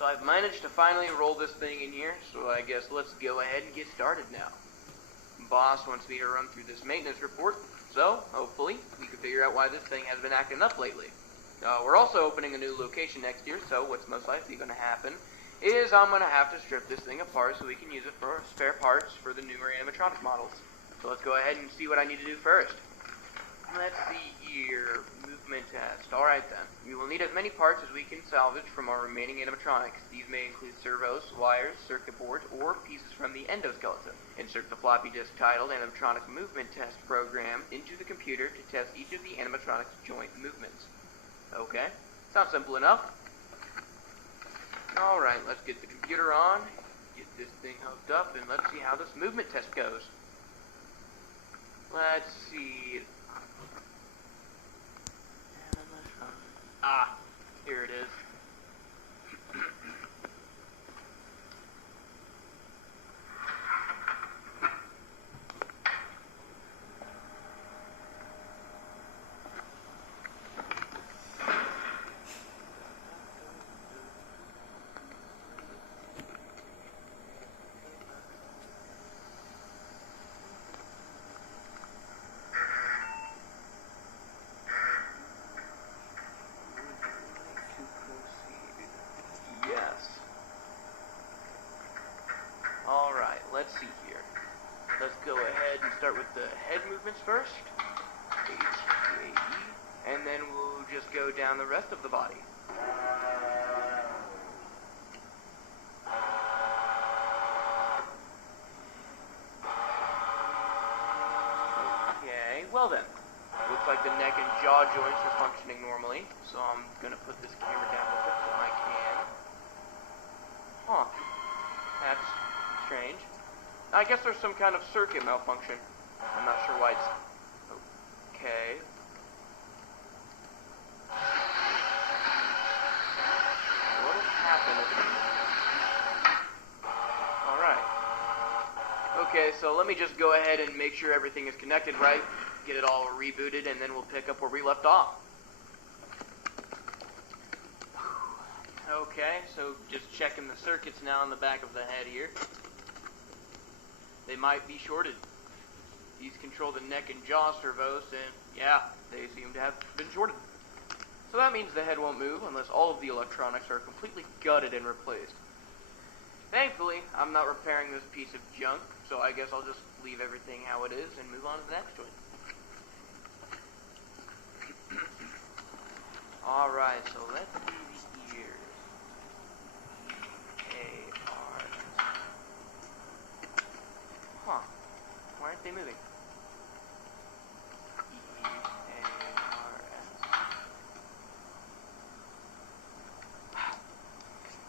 So I've managed to finally roll this thing in here, so I guess let's go ahead and get started now. Boss wants me to run through this maintenance report, so hopefully we can figure out why this thing has been acting up lately. We're also opening a new location next year, so what's most likely going to happen is I'm going to have to strip this thing apart so we can use it for spare parts for the newer animatronic models. So let's go ahead and see what I need to do first. Let's see here. Movement test. Alright then. We will need as many parts as we can salvage from our remaining animatronics. These may include servos, wires, circuit boards, or pieces from the endoskeleton. Insert the floppy disk titled Animatronic Movement Test Program into the computer to test each of the animatronic's joint movements. Okay. Sounds simple enough. Alright, let's get the computer on, get this thing hooked up, and let's see how this movement test goes. Let's see. Ah, here it is. Alright, let's see here. Let's go ahead and start with the head movements first. H-A-E. And then we'll just go down the rest of the body. Okay, well then. Looks like the neck and jaw joints are functioning normally. So I'm going to put this camera down a bit so I can. Huh. That's strange. I guess there's some kind of circuit malfunction. I'm not sure why it's... Okay. What has happened? Alright. Okay, so let me just go ahead and make sure everything is connected right, get it all rebooted, and then we'll pick up where we left off. Okay, so just checking the circuits now on the back of the head here. They might be shorted. These control the neck and jaw servos, and yeah, they seem to have been shorted. So that means the head won't move unless all of the electronics are completely gutted and replaced. Thankfully, I'm not repairing this piece of junk, so I guess I'll just leave everything how it is and move on to the next joint. Alright, so let's do the ears. Huh. Why aren't they moving?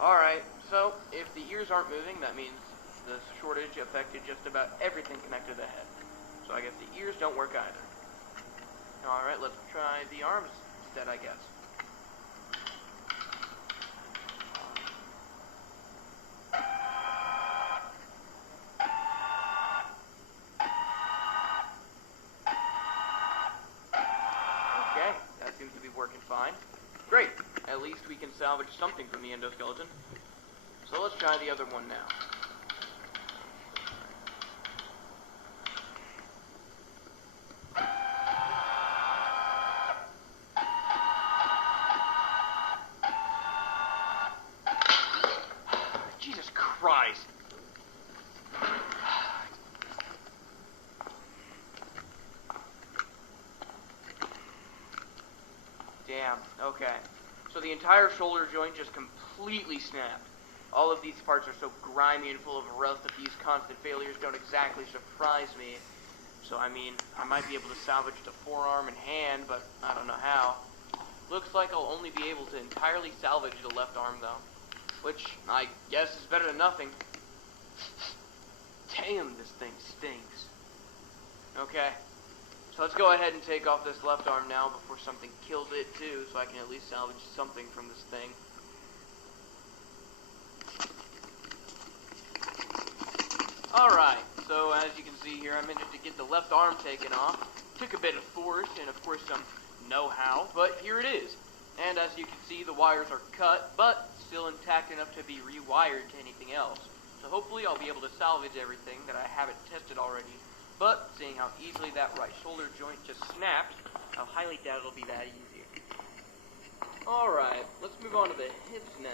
Alright, so if the ears aren't moving, that means the shortage affected just about everything connected to the head. So I guess the ears don't work either. Alright, let's try the arms instead, I guess. Working fine. Great. At least we can salvage something from the endoskeleton. So let's try the other one now. Jesus Christ. Damn, okay. So the entire shoulder joint just completely snapped. All of these parts are so grimy and full of rust that these constant failures don't exactly surprise me. So, I mean, I might be able to salvage the forearm and hand, but I don't know how. Looks like I'll only be able to entirely salvage the left arm, though. Which, I guess, is better than nothing. Damn, this thing stinks. Okay. So let's go ahead and take off this left arm now before something kills it too, so I can at least salvage something from this thing. Alright, so as you can see here, I managed to get the left arm taken off. Took a bit of force and of course some know-how, but here it is. And as you can see, the wires are cut, but still intact enough to be rewired to anything else. So hopefully I'll be able to salvage everything that I haven't tested already. But seeing how easily that right shoulder joint just snapped, I highly doubt it'll be that easy. Alright, let's move on to the hips now.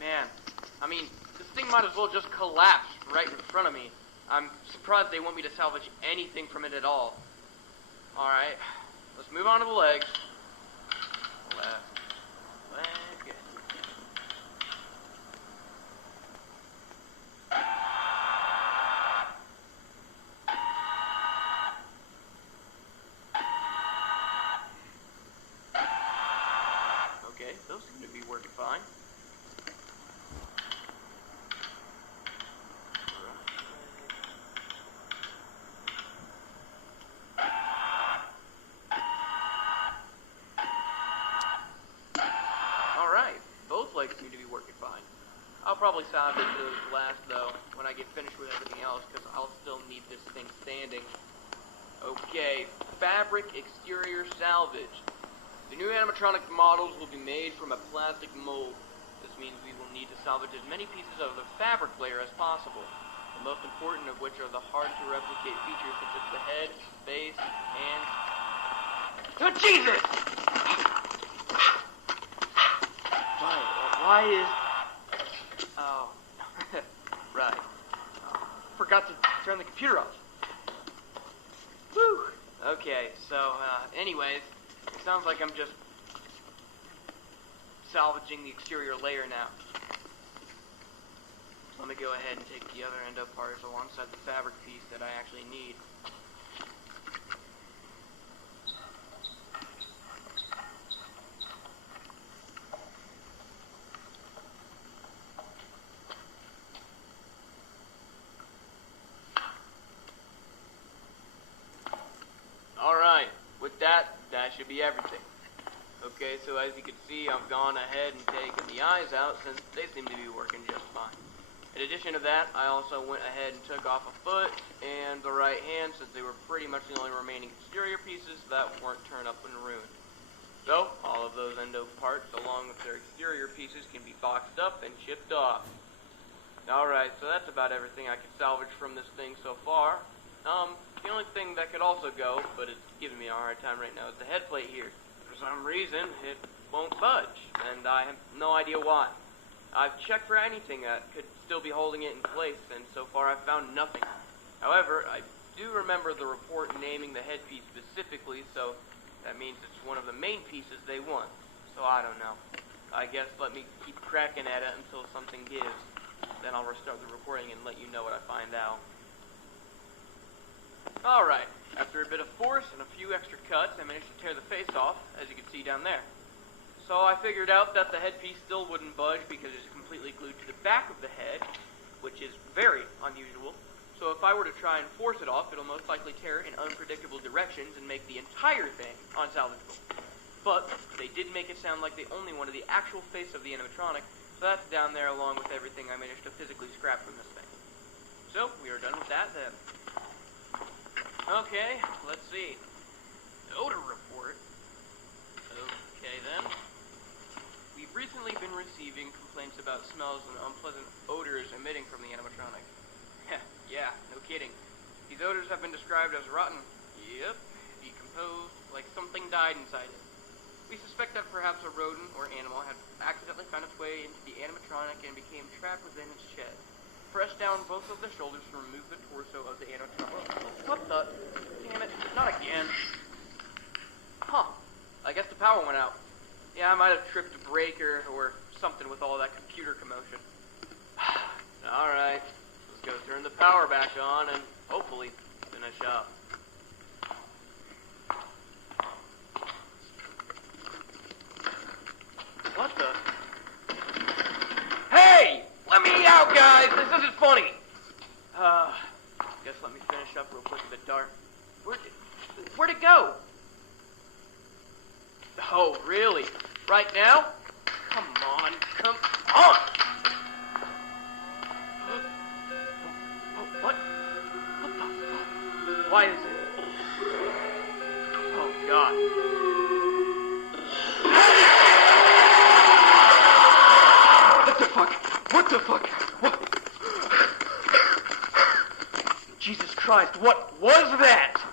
Man, I mean, this thing might as well just collapse right in front of me. I'm surprised they want me to salvage anything from it at all. Alright, let's move on to the legs. Left leg. Okay, those seem to be working fine. Legs seem to be working fine. I'll probably salvage those last though when I get finished with everything else because I'll still need this thing standing. Okay, fabric exterior salvage. The new animatronic models will be made from a plastic mold. This means we will need to salvage as many pieces of the fabric layer as possible. The most important of which are the hard to replicate features such as the head, face, and... Oh, Jesus! Why is... Oh. Right. Forgot to turn the computer off. Whew. Okay, so, anyways, it sounds like I'm just salvaging the exterior layer now. Let me go ahead and take the other end apart alongside the fabric piece that I actually need. Alright, with that should be everything. Okay, so as you can see, I've gone ahead and taken the eyes out since they seem to be working just fine. In addition to that, I also went ahead and took off a foot and the right hand since they were pretty much the only remaining exterior pieces that weren't torn up and ruined. So, all of those endo parts along with their exterior pieces can be boxed up and shipped off. Alright, so that's about everything I could salvage from this thing so far. The only thing that could also go, but it's giving me a hard time right now, is the head plate here. For some reason, it won't budge, and I have no idea why. I've checked for anything that could still be holding it in place, and so far I've found nothing. However, I do remember the report naming the headpiece specifically, so that means it's one of the main pieces they want. So I don't know. I guess let me keep cracking at it until something gives. Then I'll restart the recording and let you know what I find out. Alright, after a bit of force and a few extra cuts, I managed to tear the face off, as you can see down there. So I figured out that the headpiece still wouldn't budge because it's completely glued to the back of the head, which is very unusual. So if I were to try and force it off, it'll most likely tear in unpredictable directions and make the entire thing unsalvageable. But they did make it sound like they only wanted the actual face of the animatronic, so that's down there along with everything I managed to physically scrap from this thing. So, we are done with that then. Okay, let's see. Odor report. Okay then. We've recently been receiving complaints about smells and unpleasant odors emitting from the animatronic. Yeah, no kidding. These odors have been described as rotten. Yep, decomposed, like something died inside it. We suspect that perhaps a rodent or animal had accidentally found its way into the animatronic and became trapped within its shed. Press down both of the shoulders to remove the torso of the animatronic. What the? Damn it, not again. Huh, I guess the power went out. Yeah, I might have tripped a breaker or something with all that computer commotion. Alright, let's go turn the power back on and hopefully finish up. What the? Hey! Let me out, guys! This isn't funny! Guess let me finish up real quick with the dart. Where'd it go? Oh, really? Right now? Come on, come on! Oh, God. What the fuck? What the fuck? What? Jesus Christ, what was that?